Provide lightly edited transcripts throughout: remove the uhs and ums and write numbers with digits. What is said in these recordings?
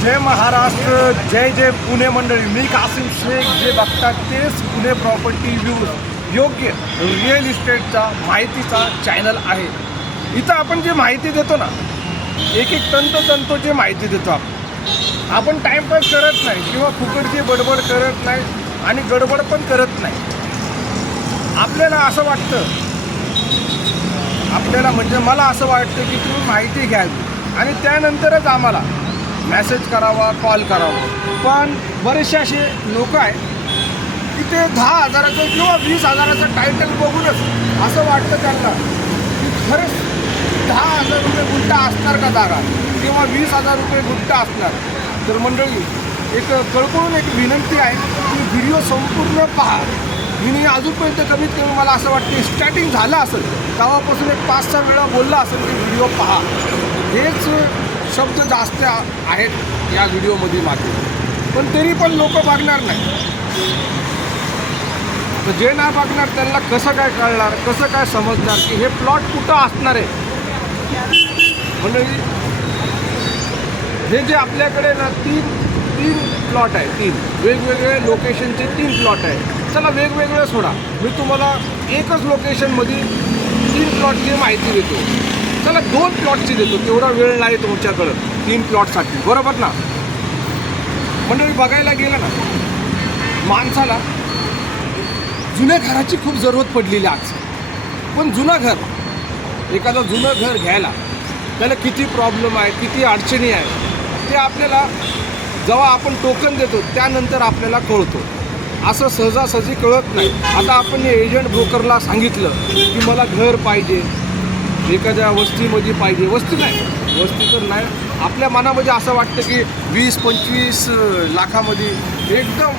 जय महाराष्ट्र, जय जय पुणे मंडळी. मी कासिम शेख. जे बघतात तेच पुणे प्रॉपर्टी व्ह्यूज योग्य रिअल इस्टेटचा माहितीचा चॅनल आहे. इथं आपण जे माहिती देतो ना, एक एक तंतोतंतोची माहिती देतो. आपण टाईमपास करत नाही किंवा फुकटची बडबड करत नाही आणि गडबड पण करत नाही. आपल्याला असं वाटतं, आपल्याला म्हणजे मला असं वाटतं की तुम्ही माहिती घ्यावी आणि त्यानंतरच आम्हाला मेसेज करावा, कॉल करावा. पण बरेचसे असे लोक आहेत की ते 10,000चं किंवा 20,000चं टायटल बघूनच असं वाटतं त्यांना की खरंच 10,000 रुपये गुंठा असणार का जागा किंवा 20,000 रुपये गुंठा असणार. तर मंडळी, एक कळकळून एक विनंती आहे की व्हिडिओ संपूर्ण पहा. मी अजूनपर्यंत कमीत कमी मला असं वाटतं स्टार्टिंग झालं असेल तेव्हापासून एक 5-6 वेळा बोलला असेल की व्हिडिओ पहा. हेच शब्द जास्त आहेत या व्हिडिओमध्ये मागे, पण तरी पण लोक बघणार नाही. तर जे नाही बघणार त्यांना कसं काय कळणार, कसं काय समजणार की हे प्लॉट कुठं असणार आहे. म्हणजे हे जे आपल्याकडे ना तीन प्लॉट आहे, 3 वेगवेगळे लोकेशनचे 3 प्लॉट आहे. चला वेगवेगळं सोडा, मी तुम्हाला एकच लोकेशनमध्ये 3 प्लॉटची माहिती देतो. चला 2 प्लॉटची देतो, तेवढा वेळ नाही तुमच्याकडं 3 प्लॉटसाठी, बरोबर ना. म्हणजे बघायला गेलं ना, माणसाला जुन्या घराची खूप जरूरत पडलेली आज. पण जुनं घर, एखादं जुनं घर घ्यायला त्याला किती प्रॉब्लेम आहे, किती अडचणी आहे ते आपल्याला जेव्हा आपण टोकन देतो त्यानंतर आपल्याला कळतो. असं सहजासहजी कळत नाही. आता आपण एजंट ब्रोकरला सांगितलं की मला घर पाहिजे, एखाद्या वस्तीमध्ये पाहिजे. वस्ती तर नाही. आपल्या मनामध्ये असं वाटतं की 20-25 लाखामध्ये एकदम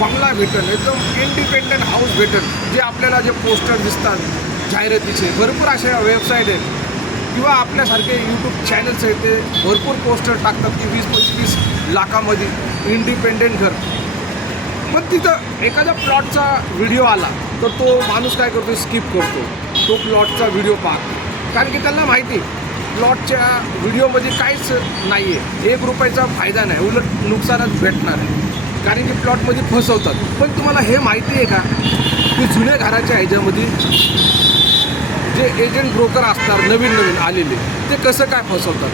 बंगला भेटेल, एकदम इंडिपेंडंट हाऊस भेटेल. जे आपल्याला जे पोस्टर दिसतात जाहिरातीचे, भरपूर अशा वेबसाईट आहेत किंवा आपल्यासारखे यूट्यूब चॅनल्स आहेत, ते भरपूर पोस्टर टाकतात की 20-25 लाखामध्ये इंडिपेंडंट घर. पण तिथं एखाद्या प्लॉटचा व्हिडिओ आला तर तो माणूस काय करतो, स्किप करतो तो प्लॉटचा व्हिडिओ पाहतो. कारण की त्यांना माहिती प्लॉटच्या व्हिडिओमध्ये काहीच नाही आहे, 1 रुपयाचा फायदा नाही, उलट नुकसानच भेटणार आहे. कारण की प्लॉटमध्ये फसवतात. पण तुम्हाला हे माहिती आहे का की जुन्या घराच्या ह्याच्यामध्ये जे एजंट ब्रोकर असतात नवीन आलेले, ते कसं काय फसवतात.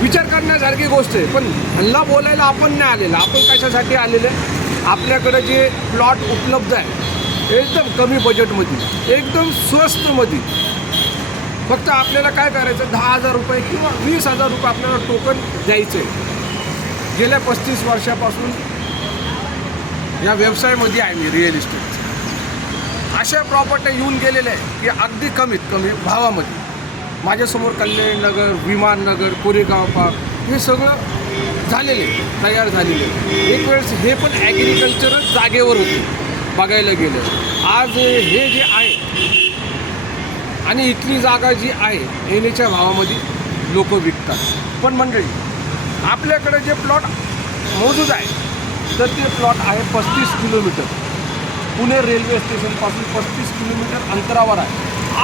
विचार करण्यासारखी गोष्ट आहे. पण हल्ला बोलायला आपण नाही आलेलं. आपण कशासाठी आलेले, आपल्याकडे जे प्लॉट उपलब्ध आहे एकदम कमी बजेटमध्ये, एकदम स्वस्तमध्ये, फक्त आपल्याला काय करायचं, 10,000 रुपये किंवा 20,000 रुपये आपल्याला टोकन द्यायचं आहे. गेल्या 35 वर्षापासून या व्यवसायामध्ये आहे मी, रिअल इस्टेटचा. अशा प्रॉपर्ट्या येऊन गेलेल्या आहे की अगदी कमीत कमी भावामध्ये. माझ्यासमोर कल्याणनगर, विमाननगर, कोरेगाव पार्क हे सगळं झालेले, तयार झालेले. एक वेळेस हे पण ॲग्रिकल्चरच जागेवर होते बघायला गेलं. आज हे जे आहे आणि इथली जागा जी आहे येण्याच्या भावामध्ये लोक विकतात. पण मंडळी, आपल्याकडे जे प्लॉट मौजूद आहे तर ते प्लॉट आहे 35 किलोमीटर पुणे रेल्वे स्टेशनपासून 35 किलोमीटर अंतरावर आहे.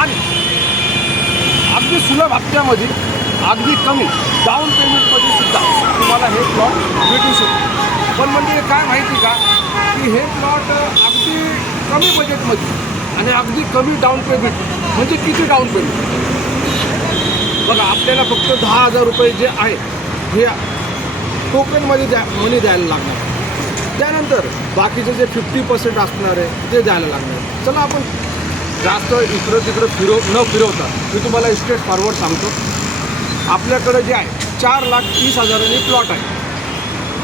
आणि अगदी सुलभ हप्त्यामध्ये, अगदी कमी डाऊन पेमेंटमध्ये सुद्धा तुम्हाला हे प्लॉट भेटू शकतो. पण म्हणजे काय माहिती का की हे प्लॉट अगदी कमी बजेटमध्ये आणि अगदी कमी डाऊन पेमेंट. म्हणजे किती डाऊन पेमेंट बघा, आपल्याला फक्त 10,000 रुपये जे आहे हे टोकनमध्ये मनी द्यायला लागणार. त्यानंतर बाकीचे जे 50% असणार आहे ते द्यायला लागणार. चला आपण जास्त इकडं तिकडं न फिरवता मी तुम्हाला स्ट्रेट फॉरवर्ड सांगतो. आपल्याकडे जे आहे 4,30,000 प्लॉट आहे.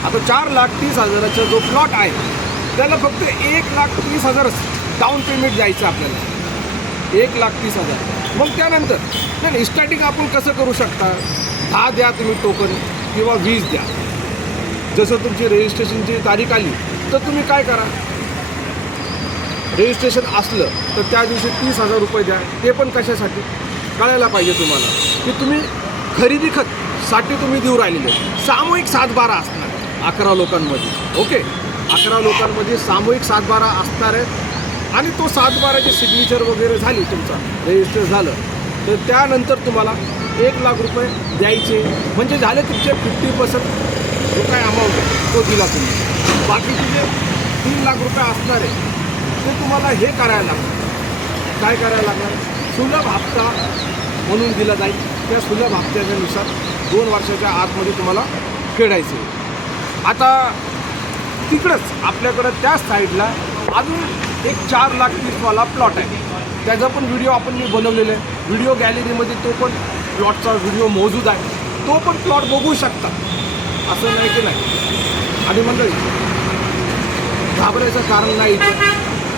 आता 4,30,000चा जो प्लॉट आहे त्याला फक्त 1,30,000 डाऊन पेमेंट द्यायचं आपल्याला, 1,30,000. मग त्यानंतर नाही, स्टार्टिंग आपण कसं करू शकता, 10 द्या तुम्ही टोकन किंवा 20 द्या. जसं तुमची रजिस्ट्रेशनची तारीख आली तर तुम्ही काय करा, रजिस्ट्रेशन असलं तर त्या दिवशी 30,000 रुपये द्या. ते पण कशासाठी कळायला पाहिजे तुम्हाला की तुम्ही खरेदी खतसाठी तुम्ही देऊ राहिलेले. सामूहिक 7-12 असणार 11 लोकांमध्ये. ओके, 11 लोकांमध्ये सामूहिक 7-12 असणार आहे. आणि तो 7-12ची सिग्नेचर वगैरे झाली, तुमचा रजिस्टर झालं तर त्यानंतर तुम्हाला 1,00,000 द्यायचे, म्हणजे झाले तुमचे 50% जो काय अमाऊंट आहे तो दिला तुम्ही. बाकीचे जे 3,00,000 असणार आहे ते तुम्हाला हे करायला लागणार. काय करायला लागणार? सुलभ हप्ता म्हणून दिला जाईल. त्या सुलभ हप्त्यानुसार 2 वर्षाच्या आतमध्ये तुम्हाला फेडायचे. आता तिकडंच आपल्याकडं त्या साईडला अजून एक 4,30,000 वाला प्लॉट आहे. त्याचा पण व्हिडिओ मी बनवलेला आहे. व्हिडिओ गॅलरीमध्ये तो पण प्लॉटचा व्हिडिओ मौजूद आहे. तो पण प्लॉट बघू शकता, असं नाही की नाही. आणि मंडळी, घाबरायचं कारण नाही.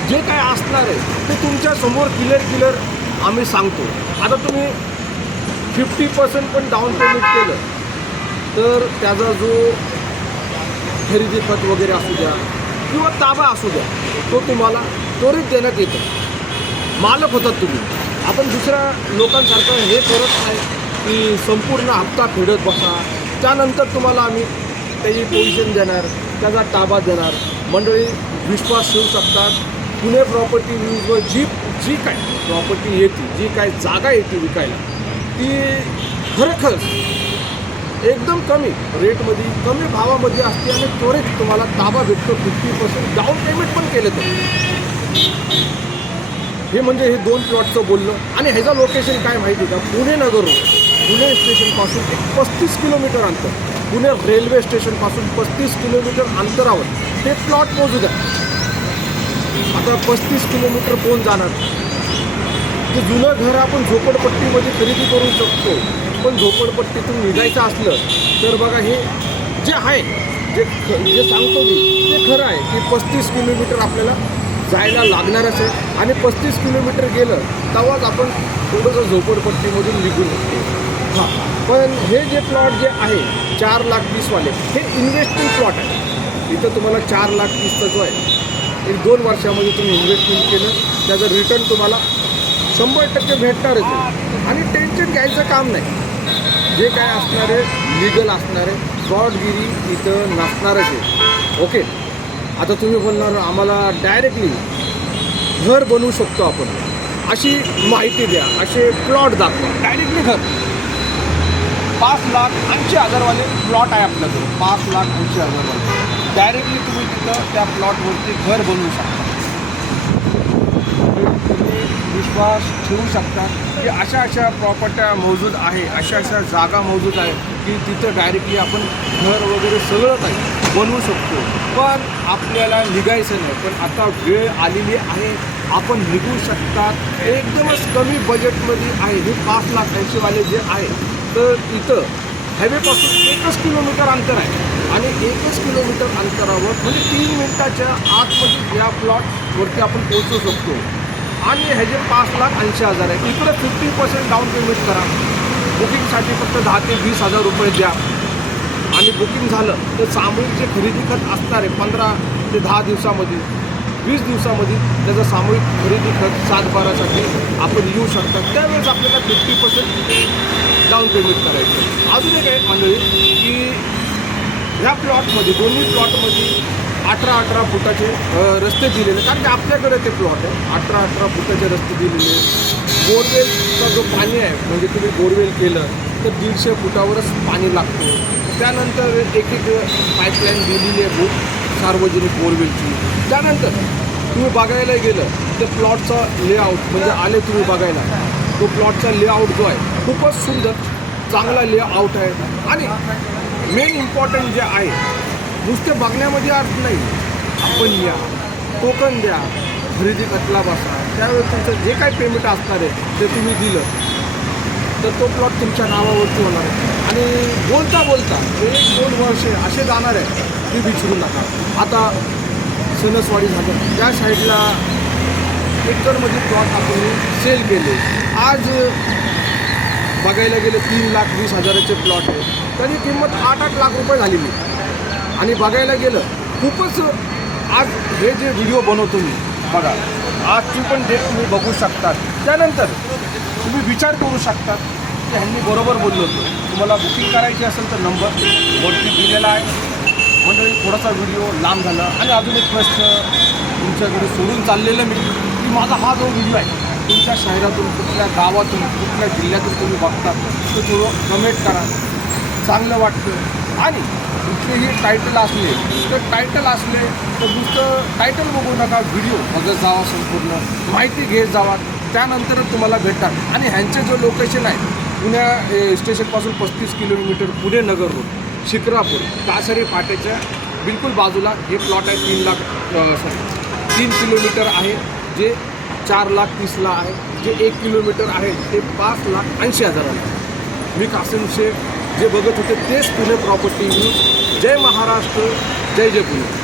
जे काय असणार आहे ते तुमच्यासमोर क्लिअर आम्ही सांगतो. आता तुम्ही 50% पण डाऊन पेमेंट केलं तर त्याचा जो खरेदी खत वगैरे असू द्या किंवा ताबा असू द्या तो तुम्हाला त्वरित देण्यात येतो. मालक होतात तुम्ही. आपण दुसऱ्या लोकांसारखं हे करत नाही की संपूर्ण हप्ता फेडत बसा, त्यानंतर तुम्हाला आम्ही त्याची पोझिशन देणार, त्याचा ताबा देणार. मंडळी, विश्वास ठेवू शकतात. पुणे प्रॉपर्टी न्यूजवर जी काय प्रॉपर्टी येते, जी काय जागा येते विकायला, ती खरोखर एकदम कमी रेटमध्ये, कमी भावामध्ये असते आणि त्वरित तुम्हाला ताबा भेटतो. 50% डाऊन पेमेंट पण केलं तर. हे म्हणजे हे 2 प्लॉटचं बोललं. आणि ह्याचं लोकेशन काय माहिती का? पुणे नगर रोड, पुणे स्टेशनपासून एक 35 किलोमीटर अंतर, पुणे रेल्वे स्टेशनपासून 35 किलोमीटर अंतरावर ते प्लॉट मौजूद आहे. आता 35 किलोमीटर कोण जाणार? ते जुनं घर आपण झोपडपट्टीमध्ये खरेदी करू शकतो, पण झोपडपट्टीतून निघायचं असलं तर बघा, हे जे आहे, जे सांगतो मी ते खरं आहे की 35 किलोमीटर आपल्याला जायला लागणारच आहे. आणि 35 किलोमीटर गेलं तेव्हाच आपण थोडंसं झोपडपट्टीमधून निघून शकतो. हां, पण हे जे प्लॉट जे आहे 4,20,000 वाले, हे इन्व्हेस्टमेंट प्लॉट आहे. इथं तुम्हाला 4,30,000चा जो आहे, एक 2 वर्षामध्ये तुम्ही इन्व्हेस्टमेंट केलं त्याचं रिटर्न तुम्हाला 100% भेटणारच आहे. आणि टेन्शन घ्यायचं काम नाही. जे काय असणार आहे लिगल असणार आहे, फ्रॉडगिरी इथं नसणारच आहे. ओके. आता तुम्ही बोलणार आम्हाला डायरेक्टली घर बनवू शकतो आपण, अशी माहिती द्या, असे प्लॉट दाखवा. डायरेक्टली घर 5,80,000 वाले प्लॉट आहे आपल्याकडे. 5,80,000 वाले डायरेक्टली तुम्ही तिथं त्या प्लॉटवरती घर बनवू शकता. तुम्ही विश्वास ठेवू शकता की अशा प्रॉपर्ट्या मौजूद आहे, अशा जागा मौजूद आहे की तिथं डायरेक्टली आपण घर वगैरे सगळं काही बनवू शकतो. पण आपल्याला निघायचं नाही. पण आता वेळ आलेली आहे, आपण निघू शकतात. एकदमच कमी बजेटमध्ये आहे हे 5,80,000 वाले जे आहे. तर इथं हायवेपासून 1 किलोमीटर अंतर आहे आणि 1 किलोमीटर अंतरावर म्हणजे 3 मिनिटाच्या आतमध्ये या प्लॉटवरती आपण पोहोचू शकतो. आणि ह्याचे 5,80,000 आहे. इकडं 50% डाऊन पेमेंट करा. बुकिंगसाठी फक्त 10 ते 20,000 रुपये द्या. आणि बुकिंग झालं तर सामूहिक जे खरेदी खत असणार आहे 15 ते 10 दिवसामध्ये, 20 दिवसामध्ये त्याचं सामूहिक खरेदी खत 7-12साठी आपण येऊ शकतात. त्यावेळेस आपल्याला 50% डाऊन पेमेंट करायचं. अजून एक आहे मंडळी की ह्या प्लॉटमध्ये, दोन्ही प्लॉटमध्ये 18 फुटाचे रस्ते दिलेले, कारण की आपल्याकडे ते प्लॉट आहे. 18 फुटाचे रस्ते दिलेले. बोरवेलचा जो पाणी आहे, म्हणजे तुम्ही बोरवेल केलं तर 150 फुटावरच पाणी लागतो. त्यानंतर एक पाईपलाईन दिलेली आहे सार्वजनिक बोरवेलची. त्यानंतर तुम्ही बघायला गेलं तर प्लॉटचा लेआउट, म्हणजे आले तुम्ही बघायला, तो प्लॉटचा लेआउट जो आहे खूपच सुंदर, चांगला लेआउट आहे. आणि मेन इम्पॉर्टंट जे आहे, नुसते बघण्यामध्ये अर्थ नाही. आपण या, टोकन द्या, खरेदी खतला बसा, त्यावेळेस तुमचं जे काही पेमेंट असणार आहे ते तुम्ही दिलं तर तो प्लॉट तुमच्या नावावरती होणार आहे. आणि बोलता 1-2 वर्षे असे जाणार आहे ते विचारू नका. आता सणसवाडी झालं, त्या साईडला एकरमध्ये प्लॉट आपण सेल केले. आज बघायला गेले 3,20,000चे प्लॉट आहे, त्याची किंमत 8-8 लाख रुपये झालेली. आणि बघायला गेलं खूपच, आज हे जे व्हिडिओ बनवतो मी बघा, आजची पण डेट तुम्ही बघू शकतात. त्यानंतर तुम्ही विचार करू शकतात की ह्यांनी बरोबर बोललो होतो. तुम्हाला बुकिंग करायची असेल तर नंबर वरती दिलेला आहे. मंडळी, थोडासा व्हिडिओ लांब झाला. आणि अजून एक प्रश्न तुमच्याकडे सोडून चाललेलं मी की माझा हा जो व्हिडिओ आहे तुमच्या शहरातून, कुठल्या गावातून, कुठल्या जिल्ह्यातून तुम्ही बघतात तर थोडं कमेंट करा. चांगलं वाटतं. आणि कुठलेही टायटल असले तर नुसतं टायटल बघू नका, व्हिडिओ बघत जावा, संपूर्ण माहिती घेत जावा, त्यानंतरच तुम्हाला भेटतात. आणि ह्यांचे जो लोकेशन आहे पुण्या स्टेशनपासून 35 किलोमीटर पुणे नगर रोड, शिक्रापूर, कासारी फाट्याच्या बिलकुल बाजूला हे प्लॉट आहे. 3 किलोमीटर आहे, जे 4,30,000 आहे. जे 1 किलोमीटर आहे ते 5,80,000 आहे. मी कासिम शेख, जे बघत होते तेच पुणे प्रॉपर्टी न्यूज. जय महाराष्ट्र, जय जय पुणे.